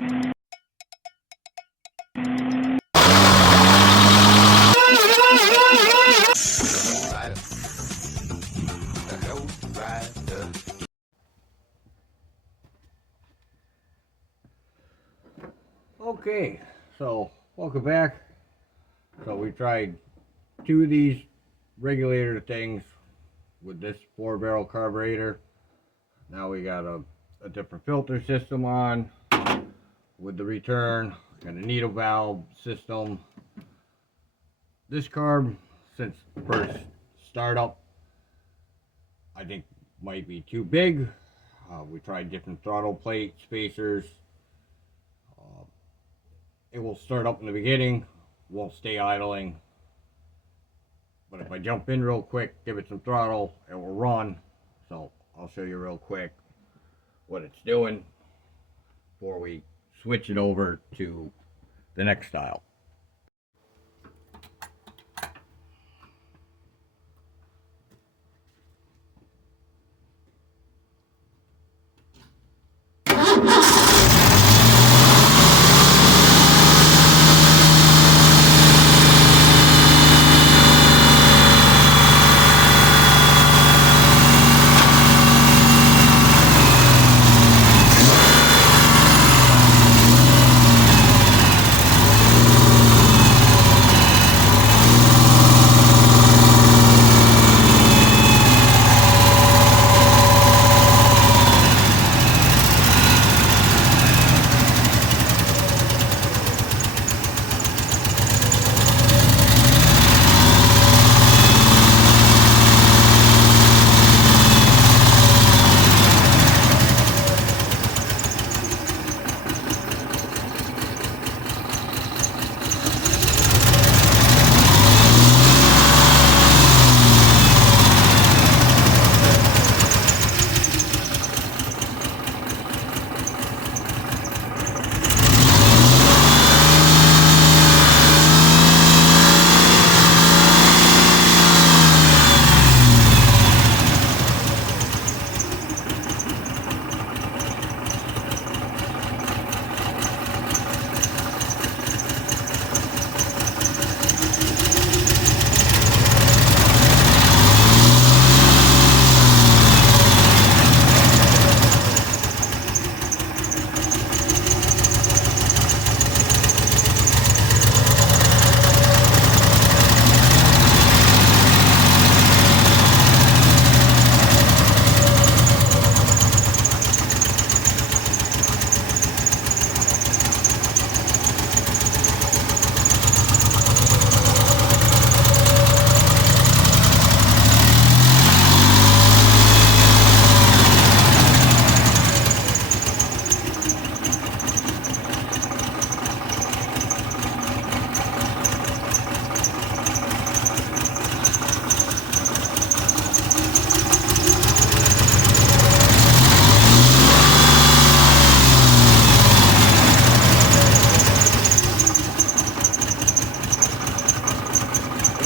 Okay, so welcome back. So we tried 2 of these regulator things with this 4-barrel carburetor. Now we got a different filter system on with the return and a needle valve system. This carb, since first startup, I think might be too big. We tried different throttle plate spacers. It will start up in the beginning, won't stay idling. But if I jump in real quick, give it some throttle, it will run. So I'll show you real quick what it's doing before we switch it over to the next style.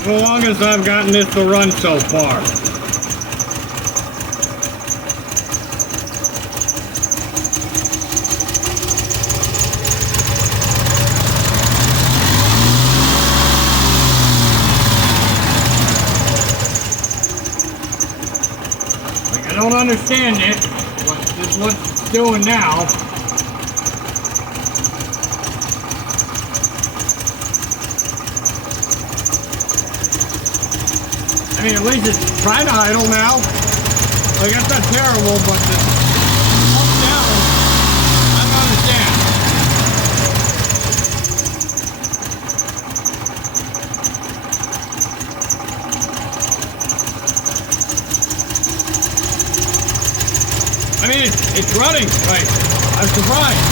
As long as I've gotten this to run so far. Like, I don't understand it, but this is what it's doing now. I mean, at least it's trying to idle now. Like, that's not terrible, but the up down, I don't understand. I mean, it's running, right? I'm surprised.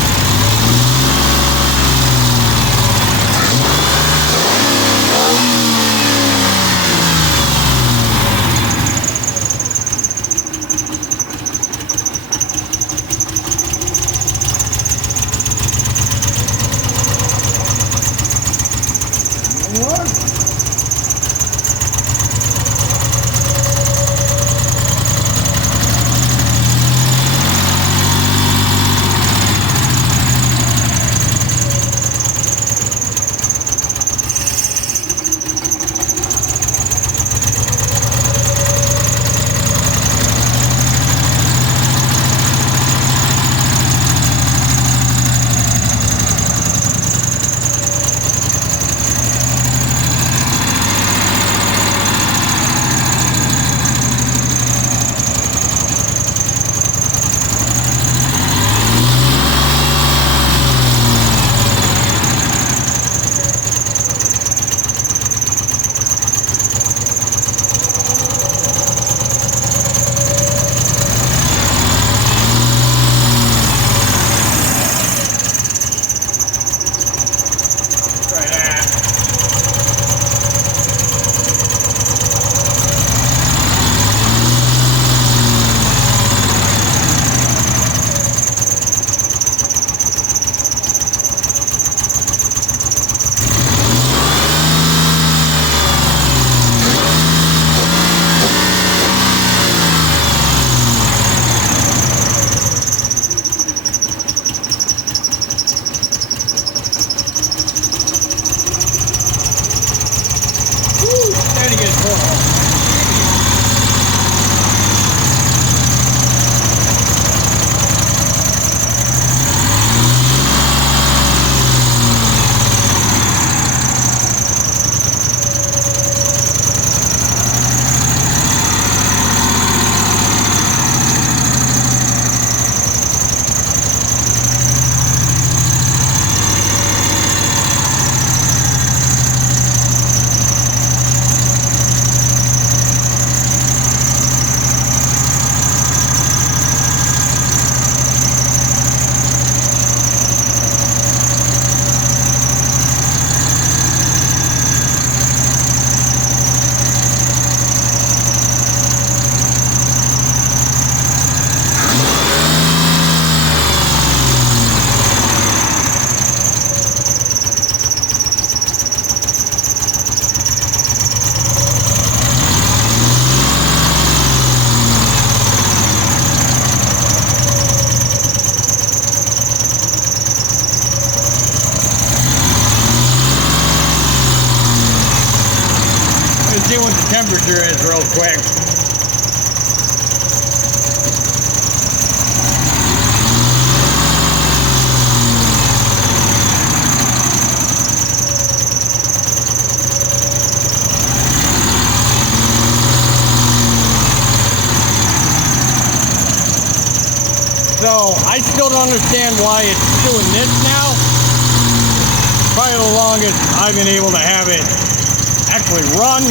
temperature is real quick. So I still don't understand why it's doing this now. Probably the longest I've been able to have it actually run.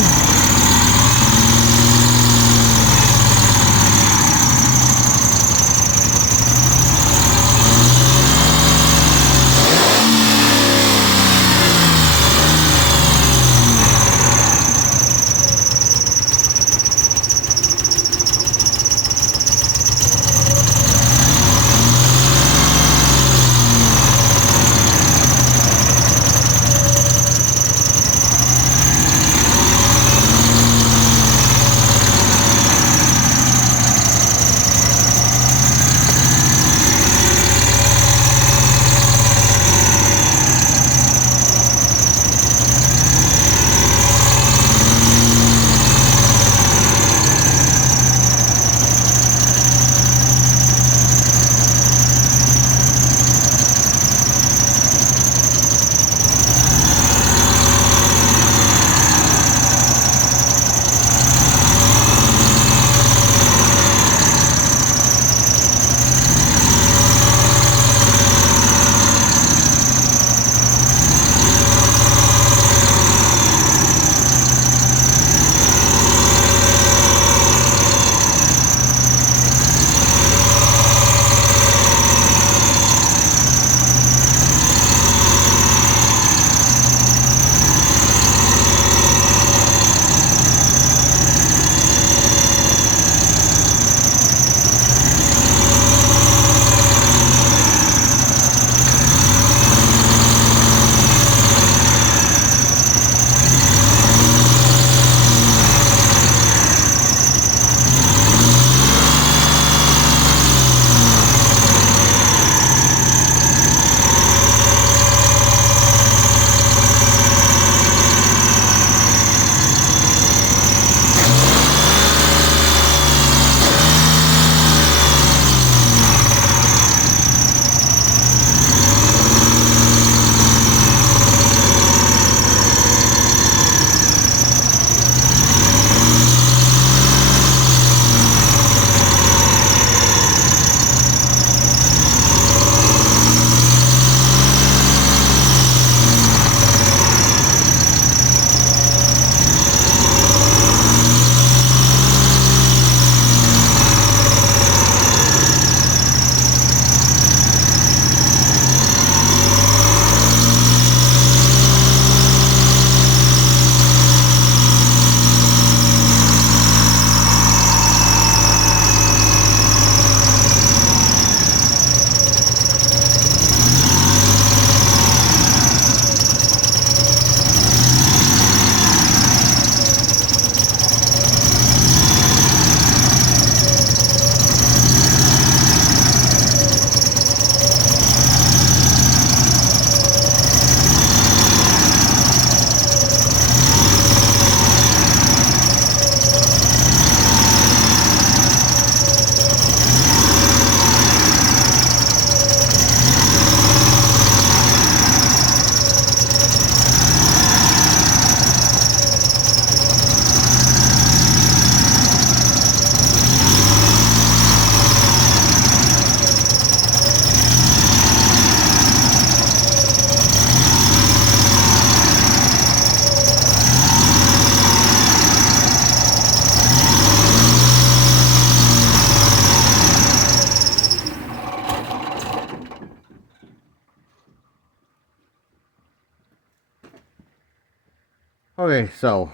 Okay, so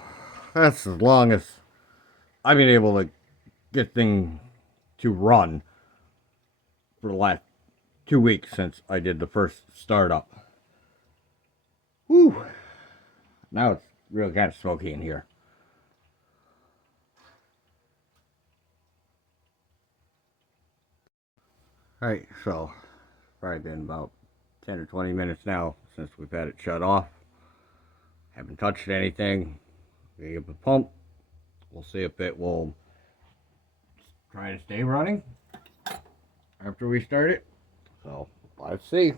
that's as long as I've been able to get things to run for the last 2 weeks since I did the first startup. Whew. Now it's really kind of smoky in here. Alright, so probably been about 10 or 20 minutes now since we've had it shut off. Haven't touched anything. We get the pump we'll see if it will try to stay running after we start it. So let's see.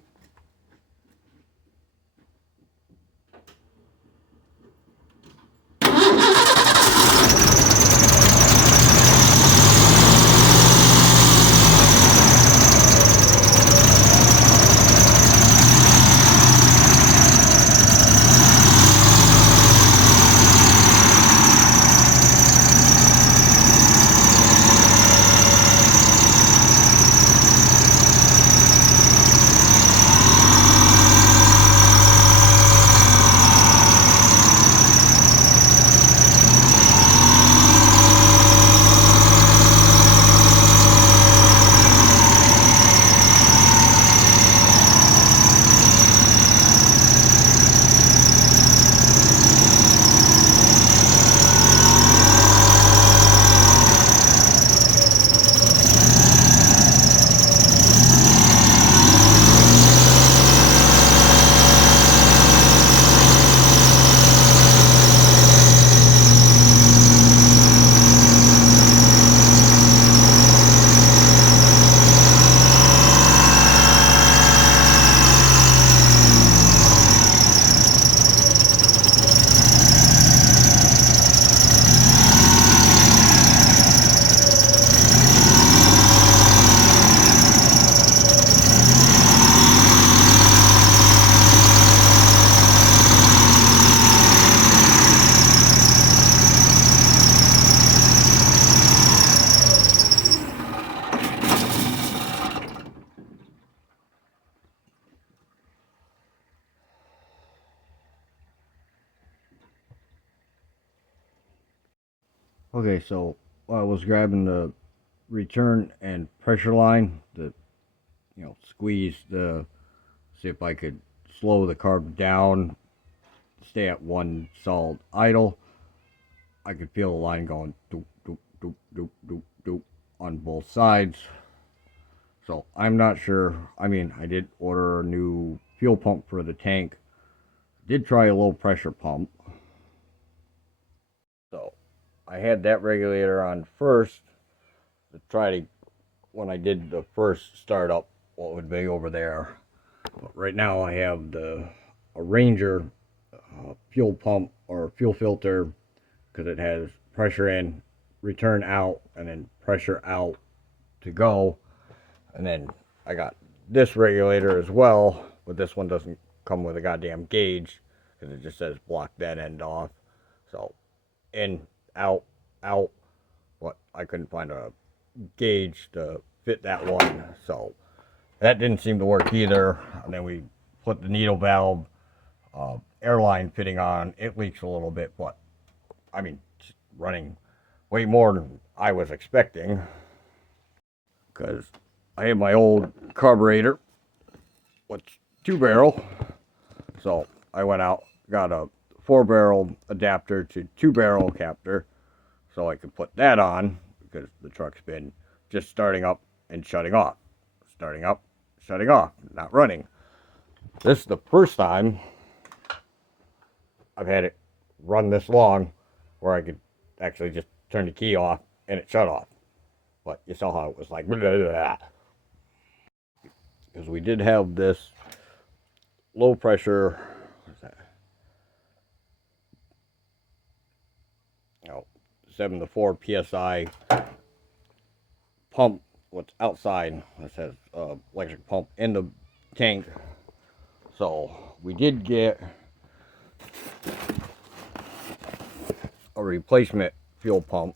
Okay, so I was grabbing the return and pressure line to, squeeze see if I could slow the carb down, stay at one solid idle. I could feel the line going doop, doop, doop, doop, doop, doop on both sides. So I'm not sure. I mean, I did order a new fuel pump for the tank. Did try a low pressure pump. So I had that regulator on first to try to, when I did the first startup, what would be over there. But right now I have a Ranger fuel pump or fuel filter, because it has pressure in, return out, and then pressure out to go. And then I got this regulator as well, but this one doesn't come with a goddamn gauge, because it just says block that end off. So in, out, out, but I couldn't find a gauge to fit that one, so that didn't seem to work either. And then we put the needle valve airline fitting on. It leaks a little bit, but I mean, it's running way more than I was expecting, because I have my old carburetor, which 2-barrel. So I went out, got a 4-barrel adapter to 2-barrel captor, so I could put that on, because the truck's been just starting up and shutting off, starting up, shutting off, not running. This is the first time I've had it run this long where I could actually just turn the key off and it shut off. But you saw how it was like, because we did have this low pressure, what's that? 7 to 4 psi pump. What's outside? This has electric pump in the tank. So we did get a replacement fuel pump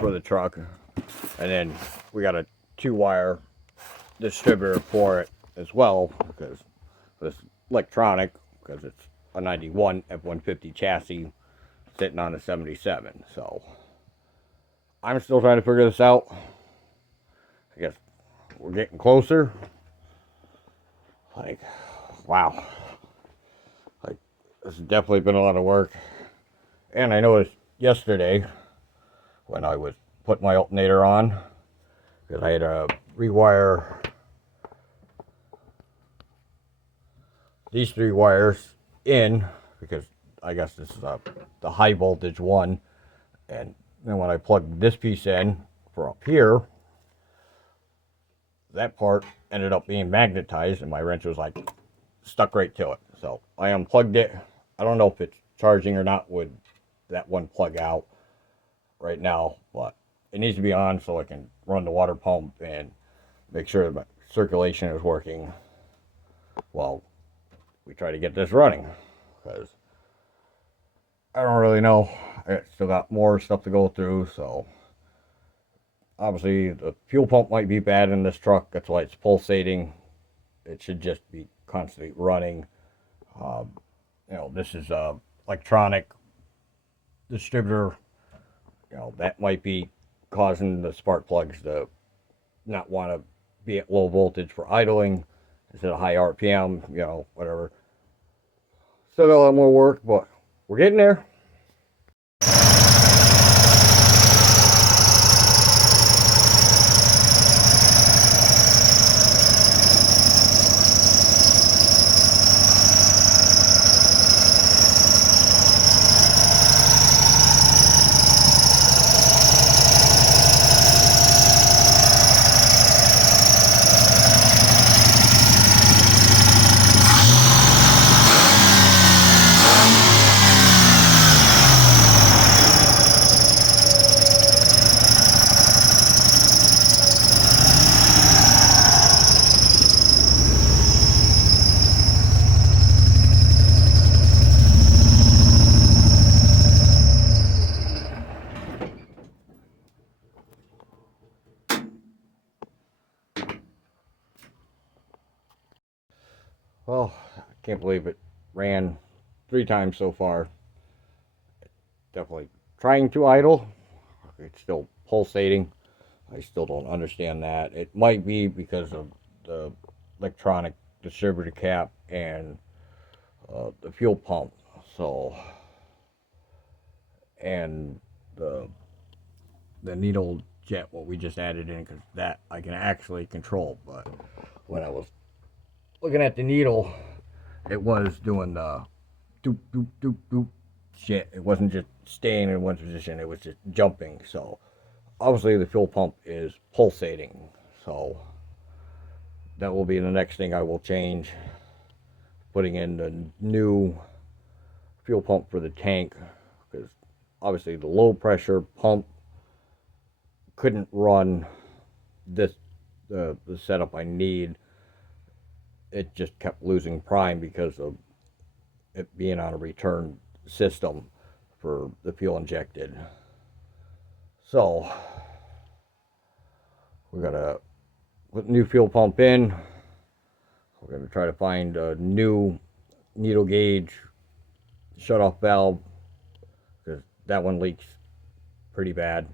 for the truck, and then we got a 2-wire distributor for it as well, because it's electronic, because it's a 91 F150 chassis sitting on a 77. So I'm still trying to figure this out. I guess we're getting closer. Like, wow. Like, this has definitely been a lot of work. And I noticed yesterday when I was putting my alternator on, because I had to rewire these 3 wires in, because I guess this is the high voltage one, And then when I plugged this piece in for up here, that part ended up being magnetized and my wrench was like stuck right to it. So I unplugged it. I don't know if it's charging or not with that one plug out right now, but it needs to be on so I can run the water pump and make sure that my circulation is working while we try to get this running, because I don't really know. I still got more stuff to go through. So obviously the fuel pump might be bad in this truck, that's why it's pulsating. It should just be constantly running. You know, this is a electronic distributor. You know, that might be causing the spark plugs to not want to be at low voltage for idling instead of high RPM, you know, whatever. Still got a lot more work, but we're getting there. Well, I can't believe it ran 3 times so far. Definitely trying to idle. It's still pulsating. I still don't understand that. It might be because of the electronic distributor cap and the fuel pump. So, and the needle jet, what we just added in, because that I can actually control. But when I was looking at the needle, it was doing the doop doop doop doop shit. It wasn't just staying in one position, it was just jumping. So obviously the fuel pump is pulsating. So that will be the next thing I will change, putting in the new fuel pump for the tank, because obviously the low pressure pump couldn't run this the setup I need. It just kept losing prime because of it being on a return system for the fuel injected. So we're gonna put a new fuel pump in. We're gonna try to find a new needle gauge shut-off valve, because that one leaks pretty bad.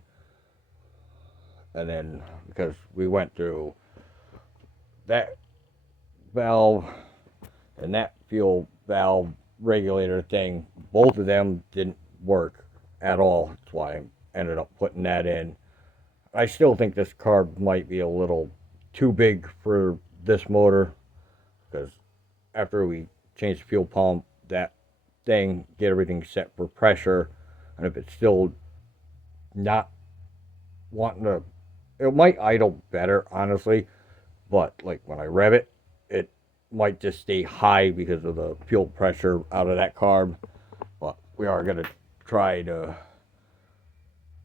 And then because we went through that valve and that fuel valve regulator thing, both of them didn't work at all. That's why I ended up putting that in. I still think this carb might be a little too big for this motor, because after we change the fuel pump, that thing, get everything set for pressure, and if it's still not wanting to, it might idle better, honestly, but like when I rev it, it might just stay high because of the fuel pressure out of that carb. But we are going to try to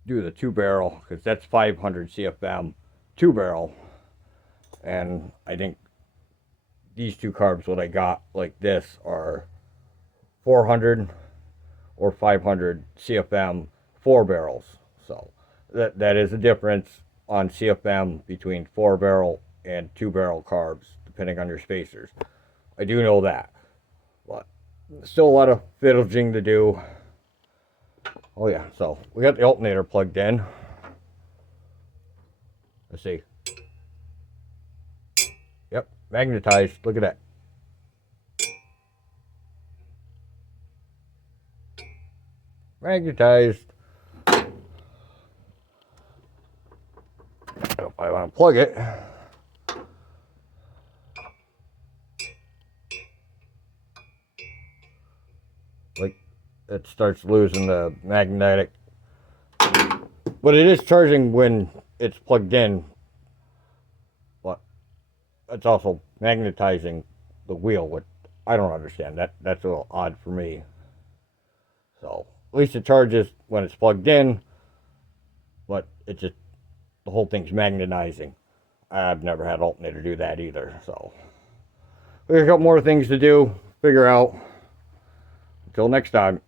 do the 2-barrel, because that's 500 CFM 2-barrel, and I think these two carbs, what I got like this, are 400 or 500 CFM 4 barrels. So that is a difference on CFM between 4-barrel and 2-barrel carbs, depending on your spacers. I do know that, but still a lot of fiddling to do. Oh yeah, so we got the alternator plugged in. Let's see. Yep, magnetized. Look at that. Magnetized. If I want to plug it, like, it starts losing the magnetic But it is charging when it's plugged in. But it's also magnetizing the wheel, which I don't understand. That's a little odd for me. So at least it charges when it's plugged in, but it just the whole thing's magnetizing. I've never had an alternator do that either. So we got more things to do, figure out. Until next time.